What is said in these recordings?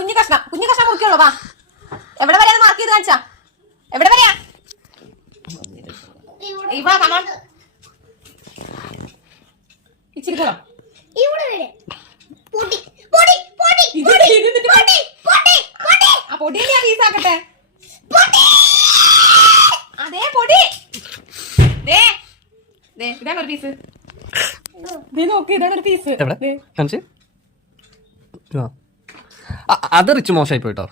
കുഞ്ഞു കഷ്ണം മുറിക്കുള്ളൂ. വാ, എവിടെ വരെയാ മാർക്ക് ചെയ്ത് കാണിച്ചാ? എവിടെ വരെയാ? ഇച്ചിരി കൂടോ? ആ പൊടി ഞാൻ പീസാക്കട്ടെ. അതേ പൊടി. ഇതാണ് ഒരു പീസ്. നോക്ക്, ഇതാണ് ഒരു പീസ്. അത് റിച്ച് മോശമായി പോയിട്ടോ.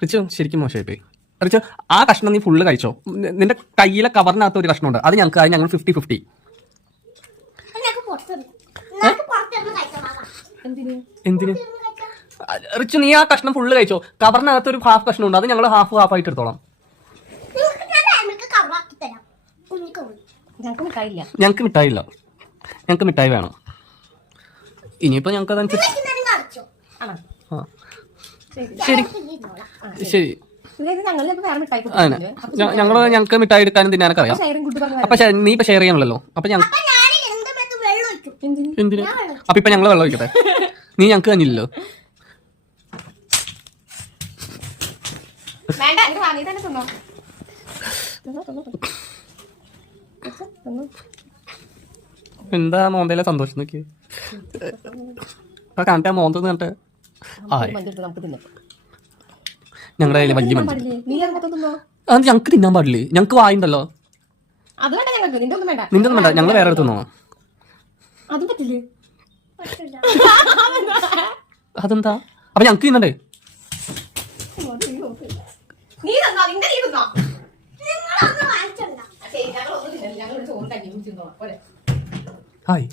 റിച്ച് ശരിക്കും മോശമായി പോയി. റിച്ച് ആ കഷ്ണം നീ ഫുള്ള് കഴിച്ചോ. നിന്റെ കയ്യിലെ കവറിനകത്ത് ഒരു കഷ്ണം ഉണ്ട്. അത് ഞങ്ങൾ 50-50. എന്തിന് റിച്ച് നീ ആ കഷ്ണം ഫുള്ള് കഴിച്ചോ. കവറിനകത്ത് ഒരു ഹാഫ് കഷ്ണം ഉണ്ട്. അത് ഞങ്ങൾ ഹാഫ് ആയിട്ട് എടുത്തോളാം. ഞങ്ങക്ക് മിഠായില്ല. ഞങ്ങക്ക് മിഠായി വേണം. ഇനിയിപ്പോ ഞങ്ങക്ക് അതനുസരിച്ച് ശരി ശരി ഞങ്ങൾക്ക് മിഠായി എടുക്കാനും തിന്നാനൊക്കെ അറിയാം. അപ്പൊ നീ ഇപ്പൊ ഷെയർ ചെയ്യാനുള്ളല്ലോ. അപ്പൊ എന്തിനു? അപ്പൊ ഇപ്പൊ ഞങ്ങള് വെള്ളം ഒഴിക്കട്ടെ. നീ ഞങ്ങക്ക് തന്നില്ലല്ലോ. എന്താ മോന്തയിലെ സന്തോഷം നോക്കി കണ്ടിട്ട് മോന്തെന്ന് കണ്ടിട്ട് ഞങ്ങളുടെ കയ്യില് വലിയ മഞ്ചി. അത് ഞങ്ങക്ക് തിന്നാൻ പാടില്ലേ? ഞങ്ങക്ക് വായുണ്ടല്ലോ. നിന്റെ ഒന്നും വേണ്ട. ഞങ്ങൾ വേറെ എടുത്തു. അതെന്താ? അപ്പൊ ഞങ്ങക്ക് തിന്നണ്ടേ? ഹായ്